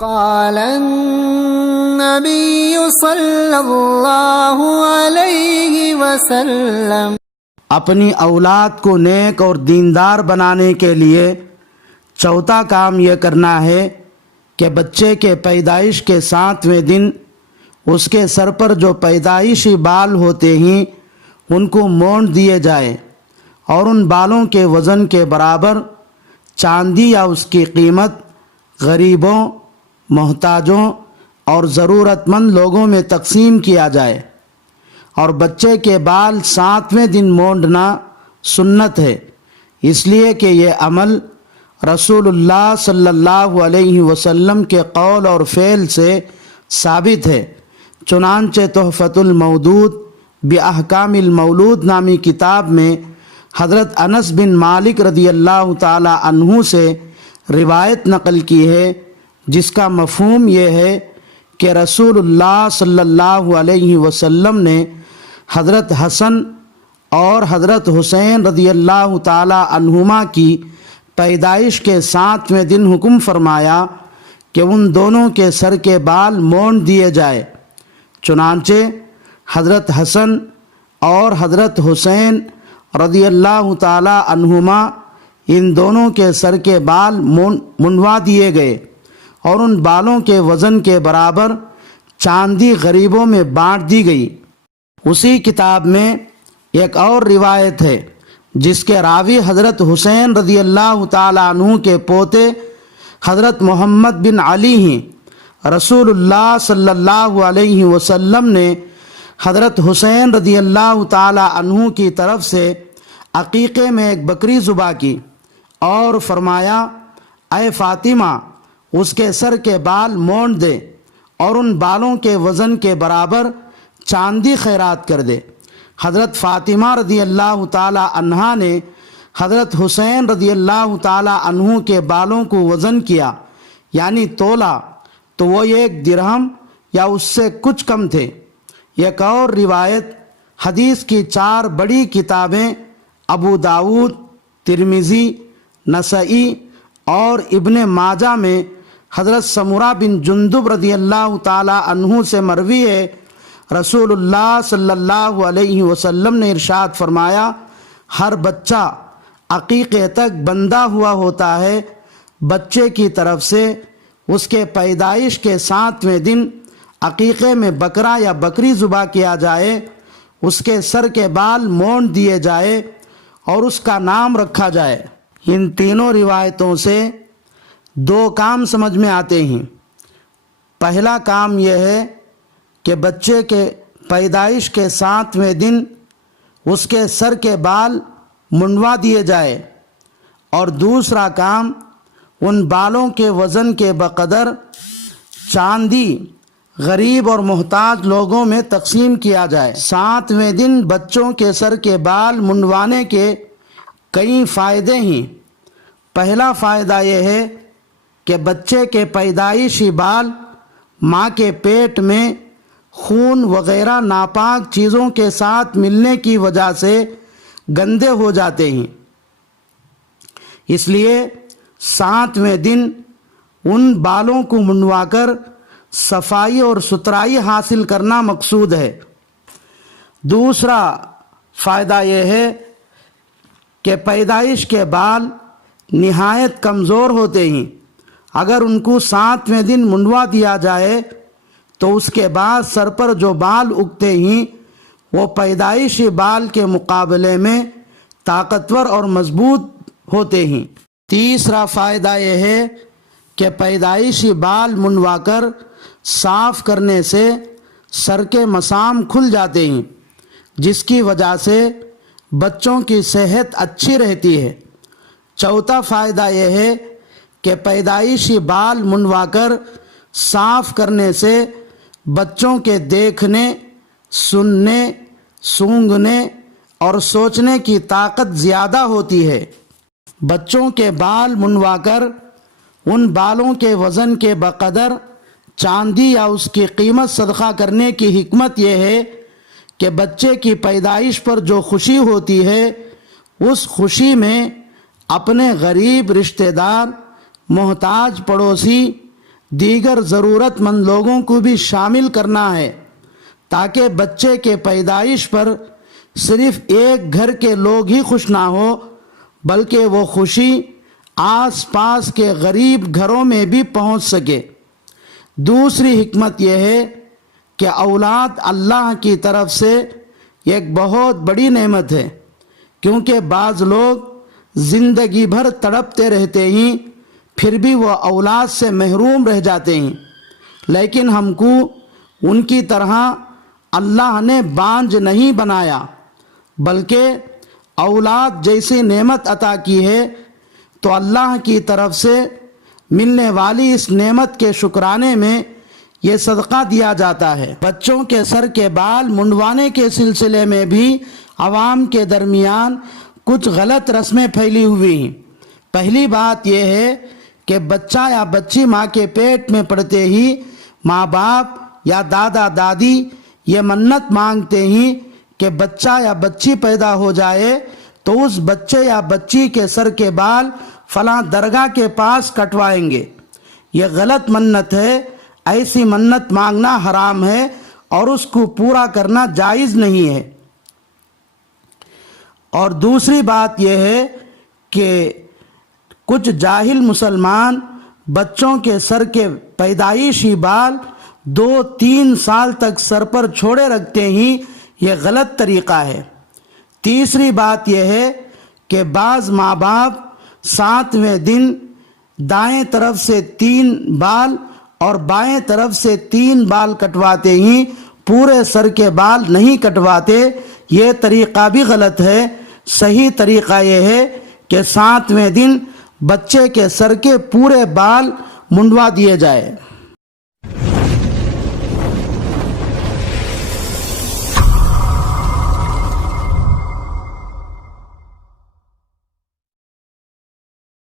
قال النبي صلی اللہ علیہ وسلم، اپنی اولاد کو نیک اور دیندار بنانے کے لیے چوتھا کام یہ کرنا ہے کہ بچے کے پیدائش کے 7ویں دن اس کے سر پر جو پیدائشی بال ہوتے ہیں ان کو مونڈ دیے جائے اور ان بالوں کے وزن کے برابر چاندی یا اس کی قیمت غریبوں، محتاجوں اور ضرورت مند لوگوں میں تقسیم کیا جائے۔ اور بچے کے بال 7ویں دن مونڈنا سنت ہے، اس لیے کہ یہ عمل رسول اللہ صلی اللہ علیہ وسلم کے قول اور فعل سے ثابت ہے۔ چنانچہ تحفۃ المودود باحکام المولود نامی کتاب میں حضرت انس بن مالک رضی اللہ تعالی عنہ سے روایت نقل کی ہے، جس کا مفہوم یہ ہے کہ رسول اللہ صلی اللہ علیہ وسلم نے حضرت حسن اور حضرت حسین رضی اللہ تعالی عنہما کی پیدائش کے 7ویں دن حکم فرمایا کہ ان دونوں کے سر کے بال مونڈ دیے جائے۔ چنانچہ حضرت حسن اور حضرت حسین رضی اللہ تعالی عنہما ان دونوں کے سر کے بال منڈوا دیے گئے اور ان بالوں کے وزن کے برابر چاندی غریبوں میں بانٹ دی گئی۔ اسی کتاب میں ایک اور روایت ہے جس کے راوی حضرت حسین رضی اللہ تعالی عنہ کے پوتے حضرت محمد بن علی ہیں۔ رسول اللہ صلی اللہ علیہ وسلم نے حضرت حسین رضی اللہ تعالی عنہ کی طرف سے عقیقے میں ایک بکری ذبح کی اور فرمایا، اے فاطمہ، اس کے سر کے بال مونڈ دے اور ان بالوں کے وزن کے برابر چاندی خیرات کر دے۔ حضرت فاطمہ رضی اللہ تعالی عنہا نے حضرت حسین رضی اللہ تعالی عنہ کے بالوں کو وزن کیا، یعنی تولا، تو وہ 1 درہم یا اس سے کچھ کم تھے۔ ایک اور روایت حدیث کی 4 بڑی کتابیں ابو داؤد، ترمذی، نسائی اور ابن ماجہ میں حضرت سمرہ بن جندب رضی اللہ تعالی عنہ سے مروی ہے، رسول اللہ صلی اللہ علیہ وسلم نے ارشاد فرمایا، ہر بچہ عقیقے تک بندہ ہوا ہوتا ہے، بچے کی طرف سے اس کے پیدائش کے 7ویں دن عقیقے میں بکرا یا بکری ذبح کیا جائے، اس کے سر کے بال مونڈ دیے جائے اور اس کا نام رکھا جائے۔ ان تینوں روایتوں سے 2 کام سمجھ میں آتے ہیں۔ پہلا کام یہ ہے کہ بچے کے پیدائش کے 7ویں دن اس کے سر کے بال منڈوا دیے جائے، اور دوسرا کام ان بالوں کے وزن کے بقدر چاندی غریب اور محتاج لوگوں میں تقسیم کیا جائے۔ 7ویں دن بچوں کے سر کے بال منڈوانے کے کئی فائدے ہیں۔ پہلا فائدہ یہ ہے کہ بچے کے پیدائشی بال ماں کے پیٹ میں خون وغیرہ ناپاک چیزوں کے ساتھ ملنے کی وجہ سے گندے ہو جاتے ہیں، اس لیے 7ویں دن ان بالوں کو منڈوا کر صفائی اور ستھرائی حاصل کرنا مقصود ہے۔ دوسرا فائدہ یہ ہے کہ پیدائش کے بال نہایت کمزور ہوتے ہیں، اگر ان کو 7ویں دن منڈوا دیا جائے تو اس کے بعد سر پر جو بال اگتے ہیں وہ پیدائشی بال کے مقابلے میں طاقتور اور مضبوط ہوتے ہیں۔ تیسرا فائدہ یہ ہے کہ پیدائشی بال منڈوا کر صاف کرنے سے سر کے مسام کھل جاتے ہیں، جس کی وجہ سے بچوں کی صحت اچھی رہتی ہے۔ چوتھا فائدہ یہ ہے کہ پیدائشی بال منڈوا کر صاف کرنے سے بچوں کے دیکھنے، سننے، سونگھنے اور سوچنے کی طاقت زیادہ ہوتی ہے۔ بچوں کے بال منڈوا کر ان بالوں کے وزن کے بقدر چاندی یا اس کی قیمت صدقہ کرنے کی حکمت یہ ہے کہ بچے کی پیدائش پر جو خوشی ہوتی ہے، اس خوشی میں اپنے غریب رشتہ دار، محتاج پڑوسی، دیگر ضرورت مند لوگوں کو بھی شامل کرنا ہے، تاکہ بچے کے پیدائش پر صرف ایک گھر کے لوگ ہی خوش نہ ہو، بلکہ وہ خوشی آس پاس کے غریب گھروں میں بھی پہنچ سکے۔ دوسری حکمت یہ ہے کہ اولاد اللہ کی طرف سے ایک بہت بڑی نعمت ہے، کیونکہ بعض لوگ زندگی بھر تڑپتے رہتے ہیں، پھر بھی وہ اولاد سے محروم رہ جاتے ہیں، لیکن ہم کو ان کی طرح اللہ نے بانجھ نہیں بنایا، بلکہ اولاد جیسی نعمت عطا کی ہے، تو اللہ کی طرف سے ملنے والی اس نعمت کے شکرانے میں یہ صدقہ دیا جاتا ہے۔ بچوں کے سر کے بال منڈوانے کے سلسلے میں بھی عوام کے درمیان کچھ غلط رسمیں پھیلی ہوئی ہیں۔ پہلی بات یہ ہے کہ بچہ یا بچی ماں کے پیٹ میں پڑتے ہی ماں باپ یا دادا دادی یہ منت مانگتے ہیں کہ بچہ یا بچی پیدا ہو جائے تو اس بچے یا بچی کے سر کے بال فلاں درگاہ کے پاس کٹوائیں گے۔ یہ غلط منت ہے، ایسی منت مانگنا حرام ہے اور اس کو پورا کرنا جائز نہیں ہے۔ اور دوسری بات یہ ہے کہ کچھ جاہل مسلمان بچوں کے سر کے پیدائشی بال 2-3 سال تک سر پر چھوڑے رکھتے ہیں، یہ غلط طریقہ ہے۔ تیسری بات یہ ہے کہ بعض ماں باپ 7ویں دن دائیں طرف سے 3 بال اور بائیں طرف سے 3 بال کٹواتے ہیں، پورے سر کے بال نہیں کٹواتے، یہ طریقہ بھی غلط ہے۔ صحیح طریقہ یہ ہے کہ 7ویں دن بچے کے سر کے پورے بال منڈوا دیے جائے۔